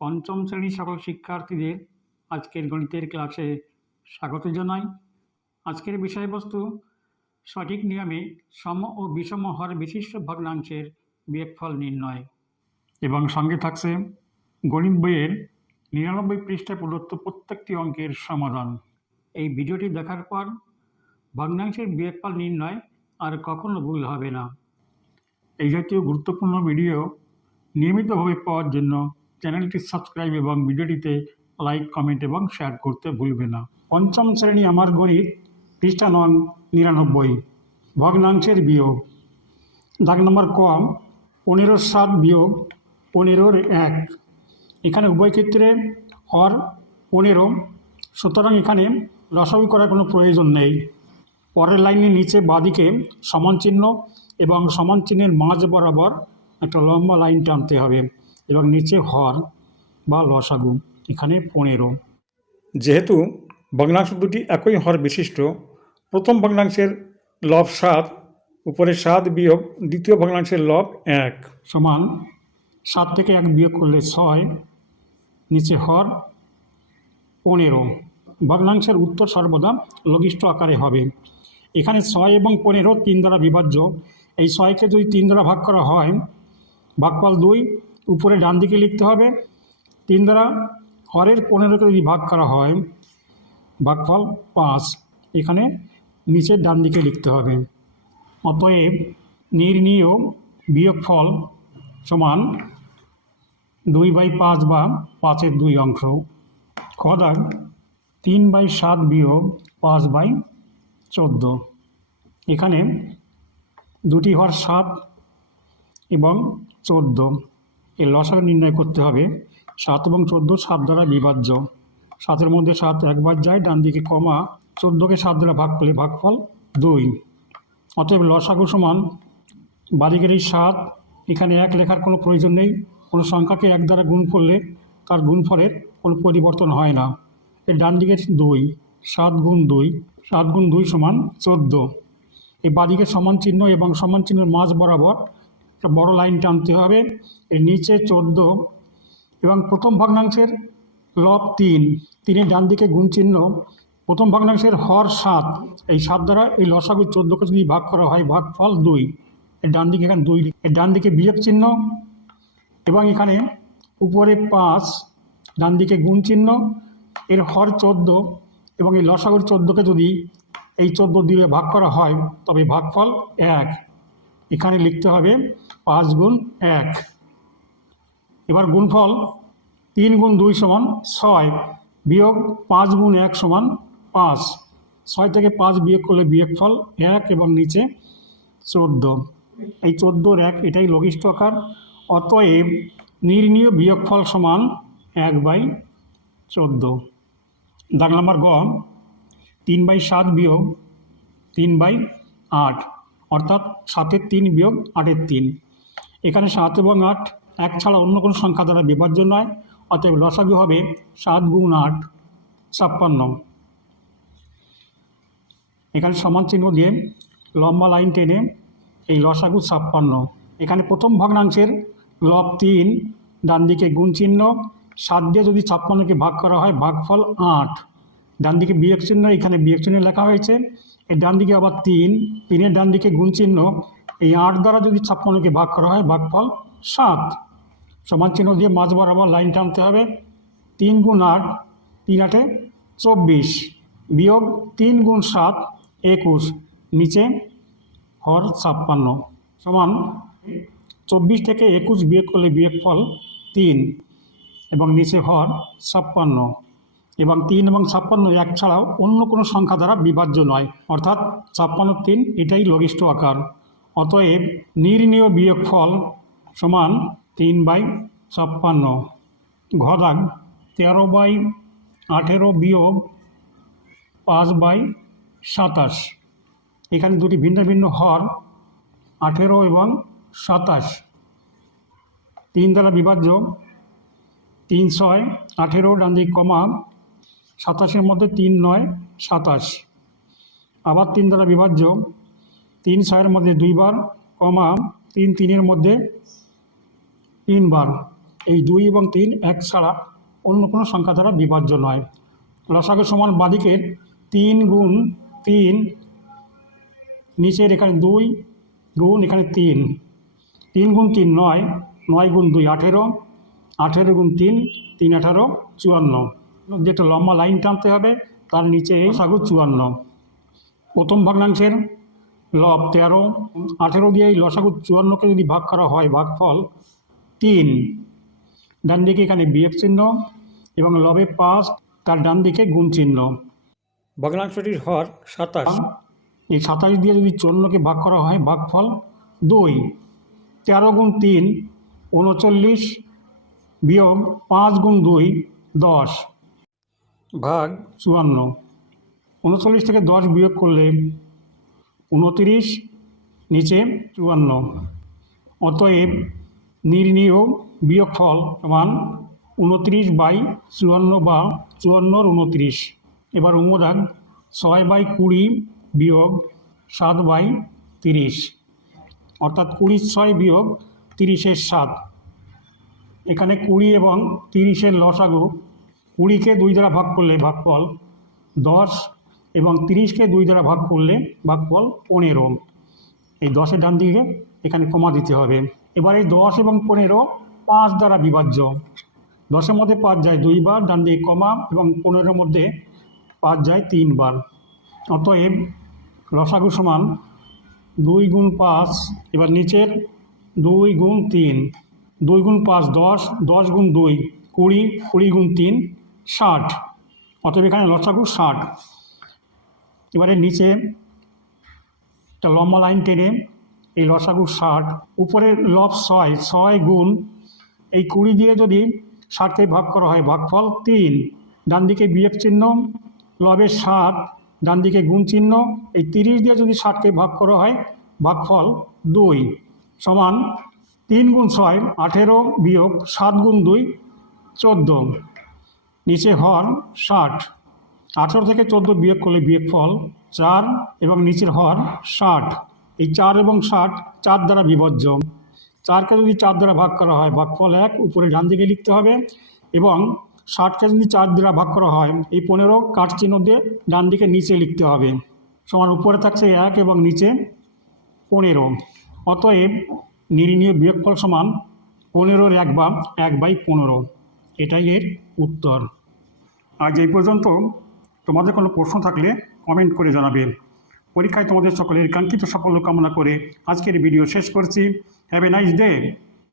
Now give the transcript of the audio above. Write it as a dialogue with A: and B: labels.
A: পঞ্চম শ্রেণির সকল শিক্ষার্থীদের আজকের গণিতের ক্লাসে স্বাগত জানাই। আজকের বিষয়বস্তু সঠিক নিয়মে সম ও বিষম হর বিশিষ্ট ভগ্নাংশের বিয়োগফল নির্ণয়। এবং সঙ্গে থাকছে গণিত বইয়ের নিরানব্বই পৃষ্ঠায় প্রদত্ত প্রত্যেকটি অঙ্কের সমাধান। এই ভিডিওটি দেখার পর ভগ্নাংশের বিয়োগফল নির্ণয় আর কখনো ভুল হবে না। এই জাতীয় গুরুত্বপূর্ণ ভিডিও নিয়মিতভাবে পাওয়ার জন্য চ্যানেলটি সাবস্ক্রাইব এবং ভিডিওটিতে লাইক, কমেন্ট এবং শেয়ার করতে ভুলবে না। পঞ্চম শ্রেণি আমার গণিত, পৃষ্ঠা নং নিরানব্বই, ভগ্নাংশের বিয়োগ। দাগ নম্বর কম পনেরোর সাত বিয়োগ পনেরোর এক। এখানে উভয় ক্ষেত্রে হর পনেরো। সুতরাং এখানে লসাগু করার কোনো প্রয়োজন নেই। পরের লাইনের নিচে বাদিকে সমান চিহ্ন এবং সমান চিহ্নের মাঝ বরাবর একটা লম্বা লাইন টানতে হবে। এবং নিচে হর বা লসাগু এখানে পনেরো। যেহেতু ভগ্নাংশ দুটি একই হর বিশিষ্ট প্রথম ভগ্নাংশের লব সাত উপরে সাত বিয়োগ দ্বিতীয় ভগ্নাংশের লব এক। সমান সাত থেকে এক বিয়োগ করলে ছয় নিচে হর পনেরো। ভগ্নাংশের উত্তর সর্বদা লঘিষ্ঠ আকারে হবে। এখানে ছয় এবং পনেরো তিন দ্বারা বিভাজ্য। এই ছয়কে যদি তিন দ্বারা ভাগ করা হয় ভাগফল দুই উপরে ডান দিকে লিখতে হবে। তিন দ্বারা হরের পনেরোকে যদি ভাগ করা হয়, ভাগফল পাঁচ, এখানে নিচের ডান দিকে লিখতে হবে। অতএব নির্ণীয় বিয়োগফল সমান দুই বাই পাঁচ বা পাঁচের দুই অংশ। খদাগ তিন বাই সাত বিয়োগ পাঁচ বাই চোদ্দ। এখানে দুটি হর সাত এবং চোদ্দ। এর লসাগু নির্ণয় করতে হবে। সাত এবং চোদ্দ সাত দ্বারা বিভাজ্য। সাতের মধ্যে সাত একবার যায়, ডান দিকে কমা, চোদ্দোকে সাত দ্বারা ভাগ করলে ভাগফল দুই। অতএব লসাগু সমান বাদিকের এই সাত, এখানে এক লেখার কোনো প্রয়োজন নেই। কোনো সংখ্যাকে এক দ্বারা গুণ করলে তার গুণফলের কোনো পরিবর্তন হয় না। এর ডান দিকে দুই, সাত গুণ দুই, সাত গুণ দুই সমান চোদ্দ। এই বাদিকে সমান চিহ্ন এবং সমান চিহ্নের মাঝ বরাবর একটা বড় লাইন টানতে হবে। এর নিচে চোদ্দ এবং প্রথম ভগ্নাংশের লব তিন। তিনের ডান দিকে গুণ চিহ্ন। প্রথম ভগ্নাংশের হর সাত। এই সাত দ্বারা এই লসাগু চোদ্দোকে যদি ভাগ করা হয় ভাগ ফল দুই। এর ডান দিকে এখানে দুই, এর ডান দিকে বিয়োগ চিহ্ন এবং এখানে উপরে পাঁচ, ডান দিকে গুণ চিহ্ন। এর হর চোদ্দ এবং এই লসাগুর চোদ্দোকে যদি এই চোদ্দ দিয়ে ভাগ করা হয়, তবে ভাগফল এক। এখানে লিখতে হবে পাঁচ গুণ এক। এবার গুণফল তিন গুণ দুই সমান ছয় বিয়োগ পাঁচ গুণ এক সমান পাঁচ। ছয় থেকে পাঁচ বিয়োগ করলে বিয়োগফল এক এবং নিচে চোদ্দ। এই চোদ্দোর এক এটাই লঘিষ্ঠ আকার। অতএব নির্ণীয় বিয়োগফল সমান এক বাই চোদ্দ। দাগ নাম্বার গ, তিন বাই সাত বিয়োগ তিন বাই আট। অর্থাৎ সাতের তিন বিয়োগ আটের তিন। এখানে সাত এবং আট এক ছাড়া অন্য কোনো সংখ্যা দ্বারা বিভাজ্য নয়, অতএব লসাগু হবে সাত গুণ আট, ছাপ্পান্ন। এখানে সমান চিহ্ন দিয়ে লম্বা লাইন টেনে এই লসাগু ছাপ্পান্ন। এখানে প্রথম ভগ্নাংশের লব তিন, ডান দিকে গুণ চিহ্ন, সাত দিয়ে যদি ছাপ্পান্নকে ভাগ করা হয়, ভাগফল আট। ডান দিকে বিয়োগ চিহ্ন, এখানে বিয়োগ চিহ্ন লেখা হয়েছে। এর ডান দিকে আবার তিন, তিনের ডান দিকে গুণ চিহ্ন, এই আট দ্বারা যদি ছাপ্পান্নকে ভাগ করা হয়, ভাগফল সাত। সমান চিহ্ন দিয়ে মাঝ বরাবর লাইন টানতে হবে। তিন গুণ আট, তিন আটে চব্বিশ। বিয়োগ তিন গুণ সাত, একুশ। নিচে হর ছাপ্পান্ন। সমান চব্বিশ থেকে একুশ বিয়োগ করলে বিয়োগ ফল তিন এবং নিচে হর ছাপ্পান্ন। এবং তিন এবং ছাপ্পান্ন এক ছাড়াও অন্য কোনো সংখ্যা দ্বারা বিভাজ্য নয়। অর্থাৎ ছাপ্পান্ন তিন, এটাই লঘিষ্ঠ আকার। অতএব নির্ণীয় বিয়োগ ফল সমান তিন বাই ছাপ্পান্ন। ঘদাগ তেরো বাই আঠেরো বিয়োগ পাঁচ বাই সাতাশ। এখানে দুটি ভিন্ন ভিন্ন হর, আঠেরো এবং সাতাশ। তিন দ্বারা বিভাজ্য, তিন ছয়, আঠেরো, ডান দিক কমা সাতাশের মধ্যে তিন নয়, সাতাশ। আবার তিন দ্বারা বিভাজ্য, তিন ছয়ের মধ্যে দুইবার, কমা তিন তিনের মধ্যে তিনবার। এই দুই এবং তিন এক ছাড়া অন্য কোনো সংখ্যা দ্বারা বিভাজ্য নয়। লসাগু সমান বাদিকের তিন গুণ তিন, নিচের এখানে দুই গুণ এখানে তিন। তিন গুণ তিন নয় নয় গুণ দুই আঠেরো আঠেরো গুণ তিন তিন আঠারো, চুয়ান্ন। যেটা লম্বা লাইন টানতে হবে তার নিচে এই সাগু চুয়ান্ন। প্রথম ভগ্নাংশের লব তেরো আঠেরো দিয়ে এই লসাগু চুয়ান্নকে যদি ভাগ করা হয় ভাগফল তিন। ডান দিকে এখানে বিয়োগ চিহ্ন এবং লবে পাঁচ তার ডান দিকে গুণ চিহ্ন। ভগ্নাংশটির হর সাতাশ। এই সাতাশ দিয়ে যদি চুয়ান্নকে ভাগ করা হয় ভাগফল দুই। তেরো গুণ তিন উনচল্লিশ বিয়োগ পাঁচ গুণ দুই দশ। ভাগ চুয়ান্ন। উনচল্লিশ থেকে দশ বিয়োগ করলে উনতিরিশ, নিচে চুয়ান্ন। অতএব নির্ণীয় বিয়োগফল সমান উনত্রিশ বাই চুয়ান্ন বা চুয়ান্নর উনত্রিশ। এবার উমদাগ ছয় বাই কুড়ি বিয়োগ সাত বাই তিরিশ। অর্থাৎ কুড়ির ছয় বিয়োগ তিরিশের সাত। এখানে কুড়ি এবং তিরিশের লসাগু কুড়িকে দুই দ্বারা ভাগ করলে ভাগফল দশ এবং তিরিশকে দুই দ্বারা ভাগ করলে ভাগফল পনেরো। এই দশের ডান দিকে এখানে কমা দিতে হবে। এবার এই দশ এবং পনেরো পাঁচ দ্বারা বিভাজ্য। দশের মধ্যে পাঁচ যায় দুইবার, ডান দিকে কমা এবং পনেরোর মধ্যে পাঁচ যায় তিনবার। অতএব লসাগু সমান দুই গুণ পাঁচ, এবার নিচের দুই গুণ তিন। দুই গুণ পাঁচ দশ দশ গুণ দুই, কুড়ি কুড়ি গুণ তিন ষাট। অতএব এখানে লসাগু ষাট। এবারে নিচে একটা লম্বা লাইন টেনে এই লসাগু ষাট। উপরে লব ছয় ছয় গুণ এই কুড়ি দিয়ে যদি ষাটকে ভাগ করা হয়, ভাগফল তিন। ডান দিকে বিয়োগ চিহ্ন লবের সাত। ডান দিকে গুণ চিহ্ন, এই তিরিশ দিয়ে যদি ষাটকে ভাগ করা হয়, ভাগফল দুই। সমান তিন গুণ ছয়, আঠেরো বিয়োগ সাত গুণ দুই, চোদ্দ। নিচে হর ষাট। আঠেরো থেকে চোদ্দ বিয়োগ করলে বিয়োগফল চার এবং নিচের হর ষাট। এই চার এবং ষাট চার দ্বারা বিভজ্য। চারকে যদি চার দ্বারা ভাগ করা হয়, ভাগফল এক, উপরে ডান দিকে লিখতে হবে এবং ষাটকে যদি চার দ্বারা ভাগ করা হয়, এই পনেরো কাঠ চিহ্ন দিয়ে ডান দিকে নিচে লিখতে হবে। সমান উপরে থাকছে এক এবং নিচে পনেরো। অতএব নির্ণীয় বিয়োগফল সমান পনেরোর এক বা এক বাই পনেরো। এটাই এর উত্তর। আজ এই পর্যন্ত। তোমাদের কোনো প্রশ্ন থাকলে কমেন্ট করে জানাবে। পরীক্ষায় তোমাদের সকলের কাঙ্ক্ষিত সাফল্য কামনা করে আজকের ভিডিও শেষ করছি। Have a nice day